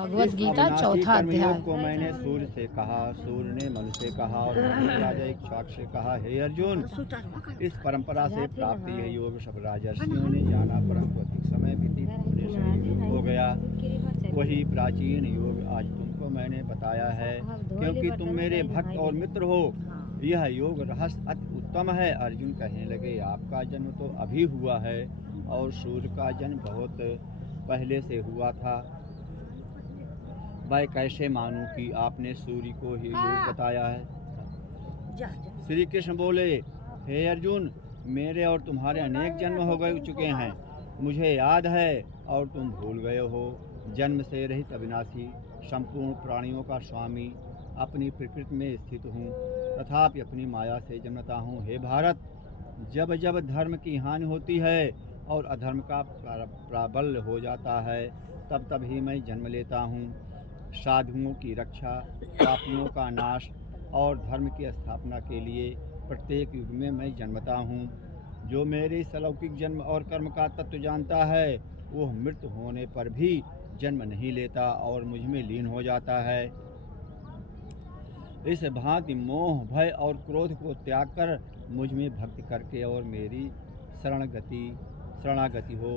भगवद गीता चौथा अध्याय। को मैंने सूर्य से कहा, सूर्य ने मनु से कहा और मनु ने राजा इक्ष्वाकु से कहा, हे अर्जुन, इस परंपरा से प्राप्त यह योग सब राजर्षियों ने जाना, परंतु अधिक समय व्यतीत होने से युक्त हो गया। वही प्राचीन योग आज तुमको मैंने बताया है, क्योंकि तुम मेरे भक्त और मित्र हो। यह योग रहस्य अति उत्तम है। अर्जुन कहने लगे, आपका जन्म तो अभी हुआ है और सूर्य का जन्म बहुत पहले से हुआ था। मैं कैसे मानूं कि आपने सूर्य को ही योग बताया है। श्री कृष्ण बोले, हे अर्जुन, मेरे और तुम्हारे अनेक जन्म हो गए चुके हैं, मुझे याद है और तुम भूल गए हो। जन्म से रहित अविनाशी संपूर्ण प्राणियों का स्वामी अपनी प्रकृति में स्थित हूँ, तथापि अपनी माया से जन्मता हूँ। हे भारत, जब जब धर्म की हानि होती है और अधर्म का प्राबल्य हो जाता है, तब तब ही मैं जन्म लेता हूँ। साधुओं की रक्षा, पापियों का नाश और धर्म की स्थापना के लिए प्रत्येक युग में मैं जन्मता हूँ। जो मेरे इस अलौकिक जन्म और कर्म का तत्व जानता है, वह मृत्यु होने पर भी जन्म नहीं लेता और मुझ में लीन हो जाता है। इस भांति मोह, भय और क्रोध को त्याग कर मुझ में भक्ति करके और मेरी शरणागति हो।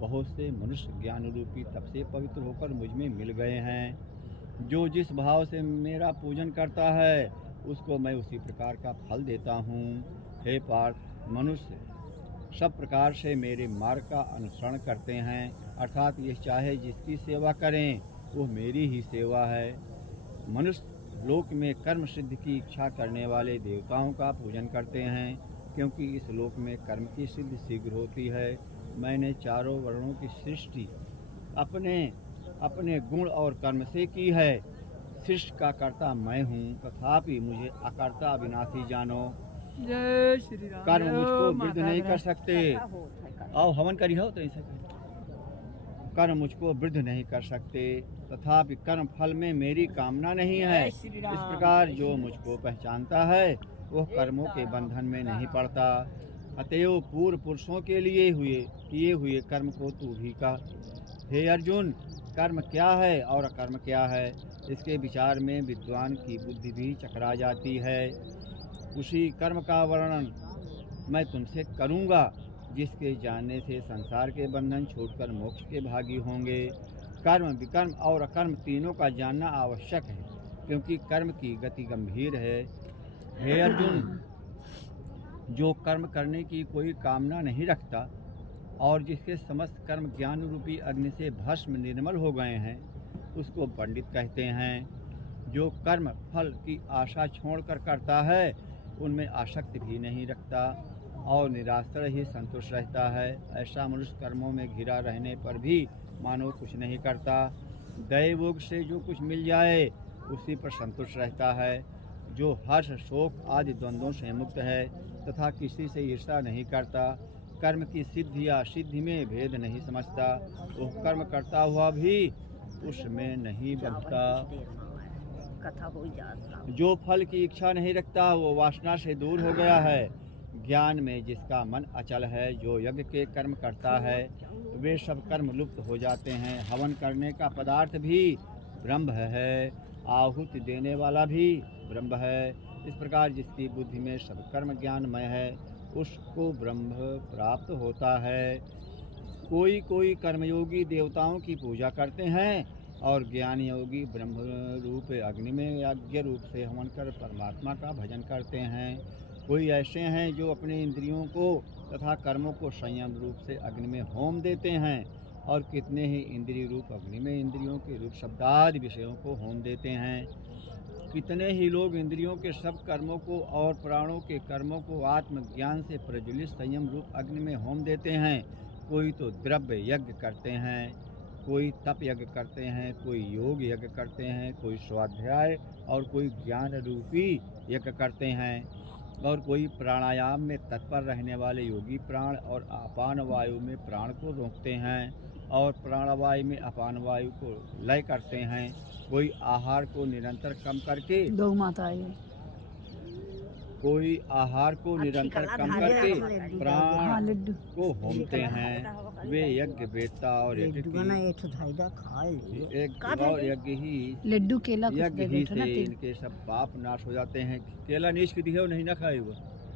बहुत से मनुष्य ज्ञान रूपी तप से पवित्र होकर मुझ में मिल गए हैं। जो जिस भाव से मेरा पूजन करता है, उसको मैं उसी प्रकार का फल देता हूँ। हे पार्थ, मनुष्य सब प्रकार से मेरे मार्ग का अनुसरण करते हैं, अर्थात ये चाहे जिसकी सेवा करें, वो मेरी ही सेवा है। मनुष्य लोक में कर्म सिद्धि की इच्छा करने वाले देवताओं का पूजन करते हैं, क्योंकि इस लोक में कर्म की सिद्धि शीघ्र होती है। मैंने चारों वर्णों की सृष्टि अपने अपने गुण और कर्म से की है। सृष्टि का कर्ता मैं हूँ, तथापि मुझे अकर्ता अविनाशी जानो। जय श्री राम। कर्म मुझको वृद्ध नहीं कर सकते। आओ हवन करी हो तो ऐसा कर्म मुझको वृद्ध नहीं कर सकते, तथापि कर्म फल में मेरी कामना नहीं है। इस प्रकार जो मुझको पहचानता है, वह कर्मों के बंधन में नहीं पड़ता। अतएव पूर्व पुरुषों के लिए किए हुए कर्म को तू भी का। हे अर्जुन, कर्म क्या है और अकर्म क्या है, इसके विचार में विद्वान की बुद्धि भी चकरा जाती है। उसी कर्म का वर्णन मैं तुमसे करूँगा, जिसके जानने से संसार के बंधन छूटकर मोक्ष के भागी होंगे। कर्म, विकर्म और अकर्म तीनों का जानना आवश्यक है, क्योंकि कर्म की गति गंभीर है। हे अर्जुन, जो कर्म करने की कोई कामना नहीं रखता और जिसके समस्त कर्म ज्ञान रूपी अग्नि से भस्म निर्मल हो गए हैं, उसको पंडित कहते हैं। जो कर्म फल की आशा छोड़कर करता है, उनमें आसक्ति भी नहीं रखता और निराश्रय ही संतुष्ट रहता है। ऐसा मनुष्य कर्मों में घिरा रहने पर भी मानो कुछ नहीं करता। दैवोग से जो कुछ मिल जाए उसी पर संतुष्ट रहता है। जो हर्ष, शोक आदि द्वंद्वों से मुक्त है तथा किसी से ईर्ष्या नहीं करता, कर्म की सिद्धि या सिद्धि में भेद नहीं समझता, वो कर्म करता हुआ भी उसमें नहीं बंधता। जो फल की इच्छा नहीं रखता, वो वासना से दूर हो गया है। ज्ञान में जिसका मन अचल है, जो यज्ञ के कर्म करता है, वे सब कर्म लुप्त हो जाते हैं। हवन करने का पदार्थ भी ब्रह्म है, आहुति देने वाला भी ब्रह्म है। इस प्रकार जिसकी बुद्धि में सब कर्म ज्ञानमय है, उसको ब्रह्म प्राप्त होता है। कोई कोई कर्मयोगी देवताओं की पूजा करते हैं और ज्ञान योगी ब्रह्म रूप अग्नि में यज्ञ रूप से हवन कर परमात्मा का भजन करते हैं। कोई ऐसे हैं जो अपने इंद्रियों को तथा कर्मों को संयम रूप से अग्नि में होम देते हैं, और कितने ही इंद्रिय रूप अग्नि में इंद्रियों के रूप शब्दादि विषयों को होम देते हैं। कितने ही लोग इंद्रियों के सब कर्मों को और प्राणों के कर्मों को आत्मज्ञान से प्रज्वलित संयम रूप अग्नि में होम देते हैं। कोई तो द्रव्य यज्ञ करते हैं, कोई तप यज्ञ करते हैं, कोई योग यज्ञ करते हैं, कोई स्वाध्याय और कोई ज्ञान रूपी यज्ञ करते हैं, और कोई प्राणायाम में तत्पर रहने वाले योगी प्राण और अपान वायु में प्राण को रोकते हैं और प्राणवायु में अपान वायु को लय करते हैं। कोई आहार को निरंतर कम करके गौ माता आई। कोई आहार को निरंतर कम करके प्राण को होमते हैं वे यज्ञ वेदता और यज्ञ यज्ञ ही लड्डू केला कुछ यज्ञ दे ही बैठो ना से तेल इनके सब पाप नाश हो जाते हैं। केला नीच की दिखे नहीं ना खाए वो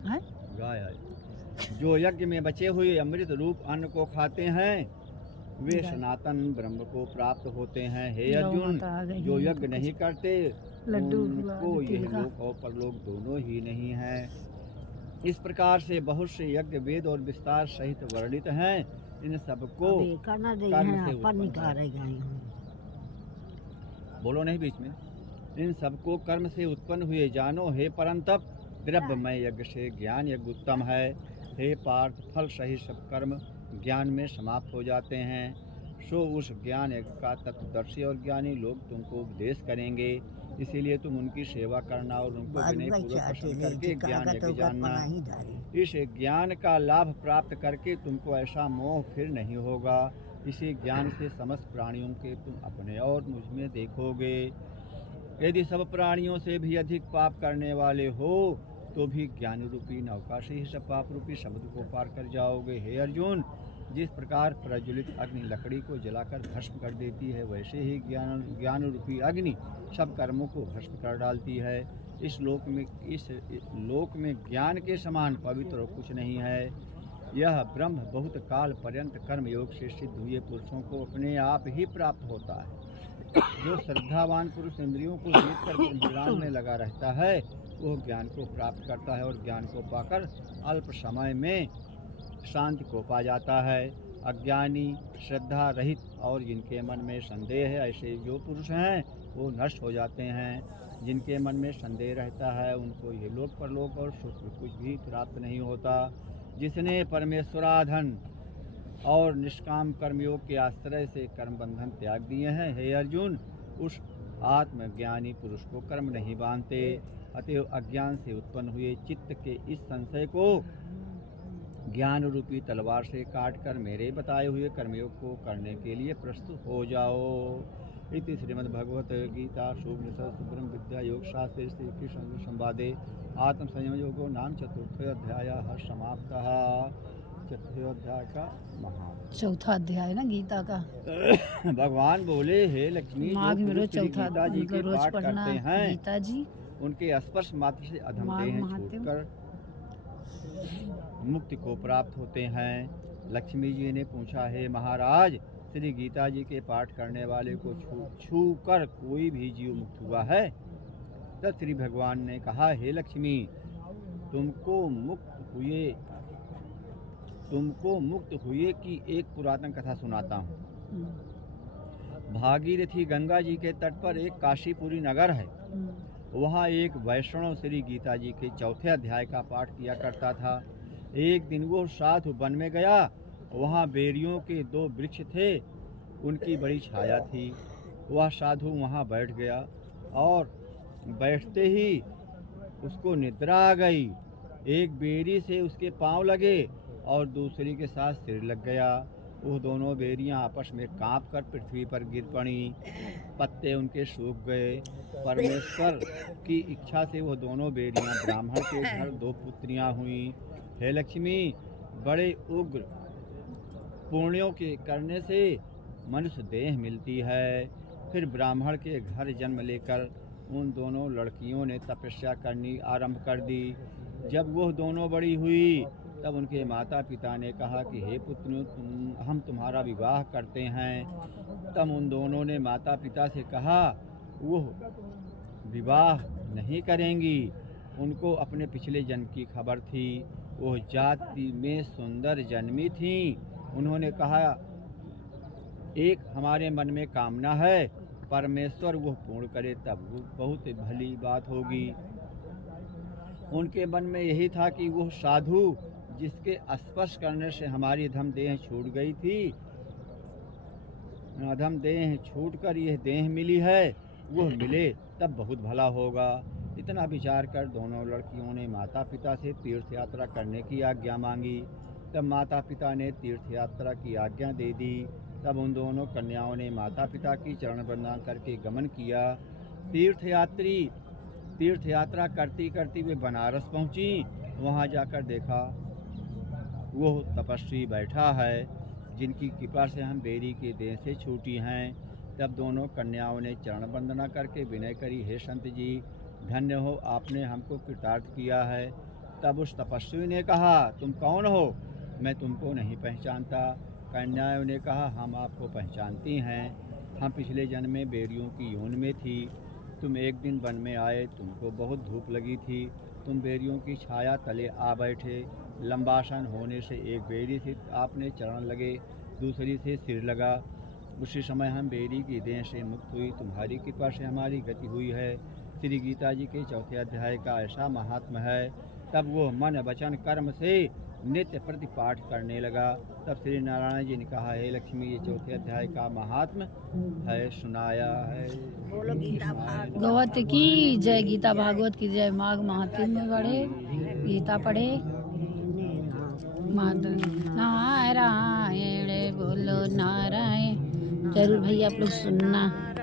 है गाय है। जो यज्ञ में बचे हुए अमृत रूप अन्न को खाते हैं वे गाय। सनातन ब्रह्म को प्राप्त होते हैं। हे गौ अर्जुन, माता आ गई जो हैं, यज्ञ नहीं करते लड्डू उनको हुआ, यह तिल का। लोक और परलोक दोनों ही नहीं है। इस प्रकार से बहुत से यज्ञ वेद और विस्तार सहित वर्णित हैं। इन सबको कर्म से उत्पन्न बोलो नहीं बीच में। इन सबको कर्म से उत्पन्न हुए जानो। हे परंतप, द्रव्यमय यज्ञ से ज्ञान यज्ञ उत्तम है। हे पार्थ, फल सहित सब कर्म ज्ञान में समाप्त हो जाते हैं। सो उस ज्ञान यज्ञ का तत्वदर्शी और ज्ञानी लोग तुमको उपदेश करेंगे। इसीलिए तुम उनकी सेवा करना और उनको विनय पूर्वक प्रसन्न करके ज्ञान यज्ञ जानना। इस ज्ञान का लाभ प्राप्त करके तुमको ऐसा मोह फिर नहीं होगा। इसी ज्ञान से समस्त प्राणियों के तुम अपने और मुझ में देखोगे। यदि सब प्राणियों से भी अधिक पाप करने वाले हो तो भी ज्ञान रूपी नौका से ही सब पाप रूपी समुद्र को पार कर जाओगे। हे अर्जुन, जिस प्रकार प्रज्वलित अग्नि लकड़ी को जलाकर भस्म कर देती है, वैसे ही ज्ञान रूपी अग्नि सब कर्मों को भस्म कर डालती है। इस लोक में ज्ञान के समान पवित्र और कुछ नहीं है। यह ब्रह्म बहुत काल पर्यंत कर्म योग से सिद्ध हुए पुरुषों को अपने आप ही प्राप्त होता है। जो श्रद्धावान पुरुष इंद्रियों को जीत कर ब्रह्मज्ञान में लगा रहता है, वो ज्ञान को प्राप्त करता है और ज्ञान को पाकर अल्प समय में शांति को पा जाता है। अज्ञानी, श्रद्धा रहित और जिनके मन में संदेह है, ऐसे जो पुरुष हैं वो नष्ट हो जाते हैं। जिनके मन में संदेह रहता है उनको ये लोक परलोक और सुख कुछ भी प्राप्त नहीं होता। जिसने परमेश्वराधन और निष्काम कर्मयोग के आश्रय से कर्म बंधन त्याग दिए हैं, हे अर्जुन, उस आत्मज्ञानी पुरुष को कर्म नहीं बांधते। अतएव अज्ञान से उत्पन्न हुए चित्त के इस संशय को ज्ञान रूपी तलवार से काटकर मेरे बताए हुए कर्मयोग को करने के लिए प्रस्तुत हो जाओ। इति श्रीमद्भगवत गीता ब्रह्म विद्या योग शास्त्रे श्री कृष्ण संवादे आत्म संयम योगो नाम चतुर्थोध्यायः समाप्तः। चतुर्थोध्याय का महान चौथा अध्याय ना गीता का। भगवान बोले, हे लक्ष्मी, माघ में रोज जो चौथा गीता जी के रोज पाठ पढ़ना करते हैं गीता जी। उनके स्पर्श मात्र से अधम माघ देह महात्म्य। छूटकर मुक्ति को प्राप्त होते हैं। लक्ष्मी जी ने पूछा, हे महाराज, श्री गीता जी के पाठ करने वाले को छू कर कोई भी जीव मुक्त हुआ है? तब श्री भगवान ने कहा, हे लक्ष्मी, तुमको मुक्त हुए की एक पुरातन कथा सुनाता हूँ। भागीरथी गंगा जी के तट पर एक काशीपुरी नगर है। वहाँ एक वैष्णव श्री गीता जी के चौथे अध्याय का पाठ किया करता था। एक दिन वो साधु वन में गया। वहाँ बेरियों के 2 वृक्ष थे, उनकी बड़ी छाया थी। वह साधु वहाँ बैठ गया और बैठते ही उसको निद्रा आ गई। एक बेरी से उसके पांव लगे और दूसरी के साथ सिर लग गया। वो दोनों बेरियां आपस में कांप कर पृथ्वी पर गिर पड़ी। पत्ते उनके सूख गए। परमेश्वर की इच्छा से वो दोनों बेरियां ब्राह्मण के घर 2 पुत्रियां हुई। हे लक्ष्मी, बड़े उग्र पुण्यों के करने से मनुष्य देह मिलती है। फिर ब्राह्मण के घर जन्म लेकर उन दोनों लड़कियों ने तपस्या करनी आरंभ कर दी। जब वह दोनों बड़ी हुई तब उनके माता पिता ने कहा कि हे पुत्रियों, हम तुम्हारा विवाह करते हैं। तब उन दोनों ने माता पिता से कहा वह विवाह नहीं करेंगी। उनको अपने पिछले जन्म की खबर थी। वह जाति में सुंदर जन्मी थी। उन्होंने कहा, एक हमारे मन में कामना है, परमेश्वर वह पूर्ण करे तब वो बहुत भली बात होगी। उनके मन में यही था कि वह साधु जिसके स्पर्श करने से हमारी अधम देह छूट गई थी, अधम देह छूटकर यह देह मिली है, वह मिले तब बहुत भला होगा। इतना विचार कर दोनों लड़कियों ने माता पिता से तीर्थ यात्रा करने की आज्ञा मांगी। तब माता पिता ने तीर्थ यात्रा की आज्ञा दे दी। तब उन दोनों कन्याओं ने माता पिता की चरण वंदना करके गमन किया। तीर्थ यात्रा करती करती वे बनारस पहुंची। वहां जाकर देखा वो तपस्वी बैठा है। जिनकी कृपा से हम बेरी के देह से छूटी हैं। तब दोनों कन्याओं ने चरण वंदना करके विनय करी, हे संत जी धन्य हो, आपने हमको कृतार्थ किया है। तब उस तपस्वी ने कहा, तुम कौन हो? मैं तुमको नहीं पहचानता। कन्याओं ने कहा, हम आपको पहचानती हैं, हम पिछले जन्म में बेरियों की योनि में थी। तुम एक दिन वन में आए, तुमको बहुत धूप लगी थी, तुम बेरियों की छाया तले आ बैठे। लंबासन होने से एक बेरी से आपने चरण लगे, दूसरी से सिर लगा। उसी समय हम बेरी की देह से मुक्त हुई, तुम्हारी कृपा से हमारी गति हुई है। श्री गीता जी के 4थे अध्याय का ऐसा महात्म है। तब वो मन वचन कर्म से नित्य प्रति पाठ करने लगा। तब श्री नारायण जी ने कहा, हे लक्ष्मी, ये 4थे अध्याय का महात्म है, सुनाया है। गौवत की जय, गीता भागवत की जय। माघ महात्म्य में बढ़े, गीता पढ़े। नारायण बोलो नारायण। जरूर भैया आप लोग सुनना।